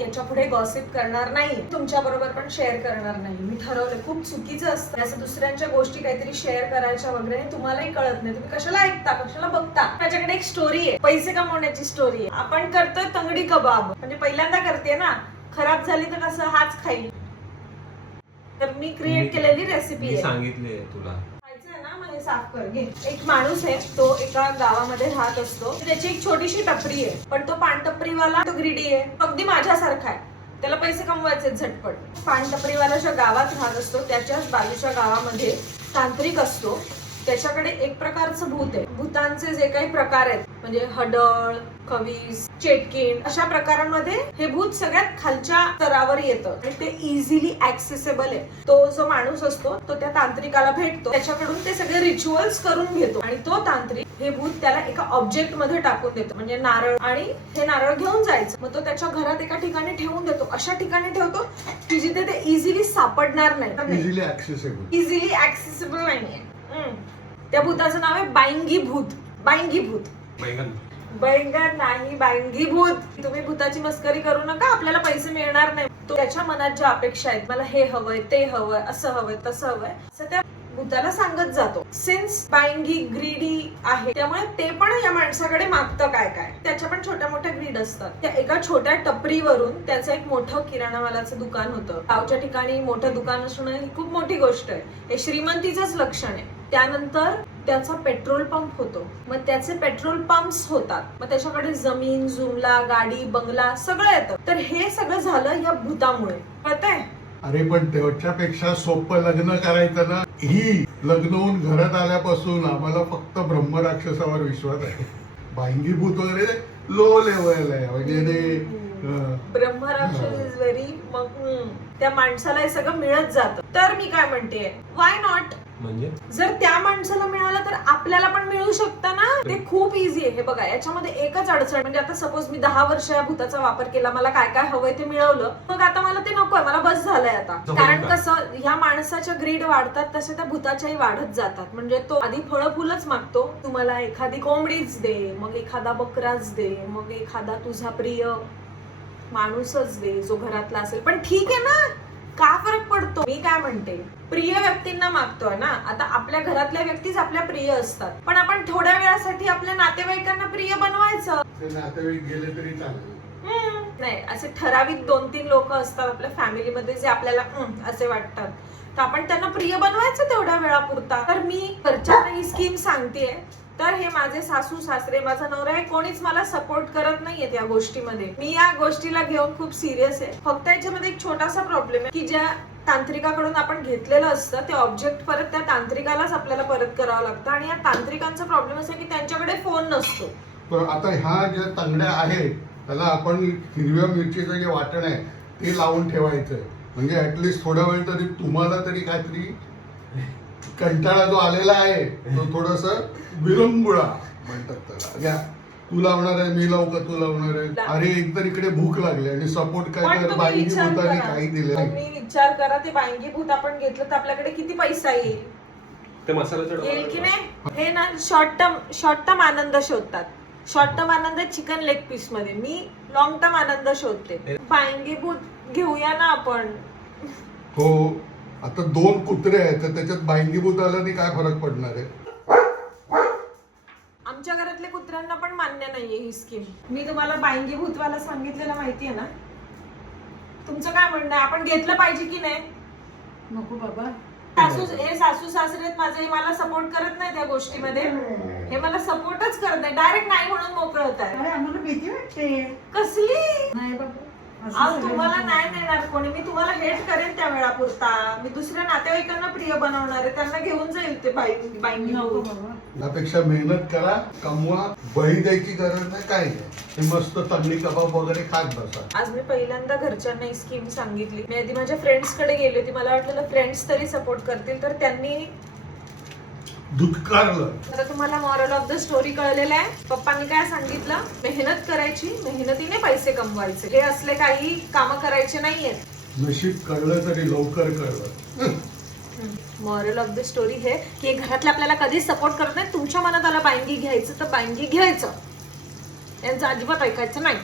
याच्या पुढे गॉसिप करणार नाही, तुमच्या बरोबर पण शेअर करणार नाही. मी ठरवलं खूप चुकीचं असतं असं दुसऱ्यांच्या गोष्टी काहीतरी शेअर करायच्या वगैरे, तुम्हालाही कळत नाही, तुम्ही कशाला ऐकता, कशाला बघता. माझ्याकडे एक स्टोरी आहे, पैसे कमवण्याची स्टोरी आहे. आपण करतोय तंगडी कबाब, म्हणजे पहिल्यांदा करते ना, खराब झाली तर कसं हाच खाईल. तर मी क्रिएट केलेली रेसिपी आहे, सांगितले तुला साफ कर घे. एक माणूस आहे, तो एका गावामध्ये राहत असतो. त्याची एक छोटीशी टपरी आहे, पण तो पानटपरीवाला तो ग्रीडी आहे, अगदी माझ्यासारखा आहे. त्याला पैसे कमवायचे झटपट. पानटपरीवाल्याच्या गावात राहत असतो, त्याच्याच बाजूच्या गावामध्ये तांत्रिक असतो. त्याच्याकडे एक प्रकारचं भूत आहे. भूतांचे जे काही प्रकार आहेत, म्हणजे हडळ, कवीस, चेटकीण, अशा प्रकारांमध्ये हे भूत सगळ्यात खालच्या स्तरावर येतं आणि ते इझिली ऍक्सेसेबल आहे. तो जो माणूस असतो तो त्या तांत्रिकाला भेटतो, त्याच्याकडून ते सगळे रिच्युअल्स करून घेतो आणि तो तांत्रिक हे भूत त्याला एका ऑब्जेक्ट मध्ये टाकून देतो, म्हणजे नारळ, आणि हे नारळ घेऊन जायचं. मग तो त्याच्या घरात एका ठिकाणी ठेवून देतो, अशा ठिकाणी ठेवतो की जिथे ते इझिली सापडणार नाही, इझिली ऍक्सेसेबल नाहीये. त्या भूताचं नाव आहे बाईंगी भूत. बाईंगी भूत, बैंगन नाही, बाईंगी भूत. तुम्ही भूताची मस्करी करू नका, आपल्याला पैसे मिळणार नाही. तो त्याच्या मनात ज्या अपेक्षा आहेत, मला हे हवंय, ते हवंय, असं हवंय, तसं हवंय, असं त्या भूताला सांगत जातो. सिन्स बाईंगी ग्रीडी आहे, त्यामुळे ते पण या माणसाकडे मागतं काय काय. त्याच्या पण छोट्या मोठ्या ग्रीड असतात. त्या एका छोट्या टपरीवरून त्याचं एक मोठं किराणामालाचं दुकान होतं. गावच्या ठिकाणी मोठं दुकान असणं ही खूप मोठी गोष्ट आहे, हे श्रीमंतीचंच लक्षण आहे. त्यानंतर त्याचा पेट्रोल पंप होतो, मग त्याचे पेट्रोल पंप्स होतात, मग त्याच्याकडे जमीन, जुमला, गाडी, बंगला सगळं येतं. तर हे सगळं झालं या भूतामुळे, कळतंय? अरे पण त्याच्यापेक्षा सोपं लग्न करायचं ना. ही लग्न होऊन घरात आल्यापासून आम्हाला फक्त ब्रह्मराक्षसावर विश्वास आहे. बाईंगी भूत वगैरे लो लेवल आहे, म्हणजे ब्रह्मराक्षस इज व्हेरी, मग त्या माणसाला हे सगळं मिळत जातं. तर मी काय म्हणते, व्हाय नॉट? म्हणजे जर त्या माणसाला मिळालं तर आपल्याला पण मिळू शकतं ना. ते खूप इझी आहे. हे बघा, याच्यामध्ये एकच अडचण, म्हणजे आता सपोज मी 10 वर्ष या भूताचा वापर केला, मला काय काय हवंय ते मिळवलं, मग आता मला ते नकोय, मला बस झालंय आता. कारण कसं, ह्या माणसाच्या ग्रीड वाढतात तसे त्या भूताच्याही वाढत जातात. म्हणजे तो आधी फळं फुलच मागतो, तुम्हाला एखादी कोंबडीच दे, मग एखादा बकराच दे, मग एखादा तुझा प्रिय माणूसच दे जो घरातला असेल. पण ठीक आहे ना, का फरक पडतो? मी काय म्हणते, प्रिय व्यक्तींना मागतोय ना. आता आपल्या घरातल्या व्यक्तीच आपल्या प्रिय असतात, पण आपण थोड्या वेळासाठी आपल्या नातेवाईकांना प्रिय बनवायचं. नातेवाईक गेले तरी चालेल नाही, असे ठराविक 2-3 लोक असतात आपल्या फॅमिलीमध्ये जे आपल्याला असे वाटतात, तर आपण त्यांना प्रिय बनवायचं तेवढ्या वेळापुरता. तर मी घरच्यांना ही स्कीम सांगतेय. तर हे माझे सासू सासरे, माझा नवरा आहे, कोणीच मला सपोर्ट करत नाहीये त्या गोष्टीमध्ये. मी या गोष्टीला घेऊन खूप सिरियस आहे. फक्त याच्यामध्ये एक छोटासा प्रॉब्लेम आहे की ज्या तांत्रिकाकडून आपण घेतलेलं असतं ते ऑब्जेक्ट परत त्या तांत्रिकालाच आपल्याला परत करावं लागतं, आणि या तांत्रिकांचा प्रॉब्लेम असा की त्यांच्याकडे फोन नसतो. तर आता ह्या ज्या तांगड्या आहेत त्याला आपण हिरव्या मिरचीचं जे वाटण आहे ते लावून ठेवायचं, म्हणजे ऍटलिस्ट थोडा वेळ तरी तुम्हाला तरी काहीतरी कंटाळा जो आलेला आहे तो थोडस विरंगुळा म्हणतात त्याला. घ्या, तू लावणार आहे, मी लावू का, तू लावणार आहे. अरे एक तर इकडे भूक लागली आणि सपोर्ट काय तर बाईंगी भूताने काही दिलं. तुम्ही विचार करा, ते बाईंगी भूत आपण घेतलं तर आपल्याकडे किती पैसा येईल, ते मसाला येईल की नाही? हे ना शॉर्ट टर्म आनंद शोधतात. शॉर्ट टर्म आनंद चिकन लेग पीस मध्ये, मी लॉंग टर्म आनंद शोधते. बाईंगी भूत घेऊया ना आपण. हो, आता 2 कुत्रे आहेत तर त्याच्यात बाईंगी भूत आल्याने काय फरक पडणार आहे? आमच्या घरातल्या कुत्र्यांना पण मान्य नाहीये ही स्कीम. मी तुम्हाला बाईंगी भूतवाला सांगितलेलं माहितीये ना. तुमचं काय म्हणणं आहे, आपण घेतलं पाहिजे की नाही? नको बाबा. सासू सासरे माझे मला सपोर्ट करत नाही त्या गोष्टीमध्ये. हे मला सपोर्टच करत नाही, डायरेक्ट नाही म्हणून मोकळं होत आहे. अरे आम्हाला भीती वाटते. कसली? नाही बाबा, तुम्हाला नाही देणार कोणी. मी तुम्हाला हेट करेन त्या वेळापुरता. मी दुसऱ्या नातेवाईकांना प्रिय बनवणार आहे, त्यांना घेऊन जाईल ते बाईंगी. नको बाबा. त्यापेक्षा मेहनत करा, कमवा, बळी द्यायची गरज नाही, काय नाही. मस्त तंगडी कबाब वगैरे खात बसा. आज मी पहिल्यांदा घरच्यांना ही स्कीम सांगितली. मी आधी माझ्या फ्रेंड्स कडे गेली होती, मला वाटलं फ्रेंड्स तरी सपोर्ट करतील, तर त्यांनी धुतकारलं. आता तुम्हाला मॉरल ऑफ द स्टोरी कळलेलं आहे. पप्पांनी काय सांगितलं, मेहनत करायची, मेहनतीने पैसे कमवायचे, हे असले काही काम करायचे नाहीयेत. नशीब कळलं तरी लवकर कळलं. मॉरल ऑफ द स्टोरी हे की घरातले आपल्याला कधीच सपोर्ट करत नाही. तुमच्या मनात आला बाईंगी घ्यायचं तर बाईंगी घ्यायचं, यांचं अजिबात ऐकायचं नाही.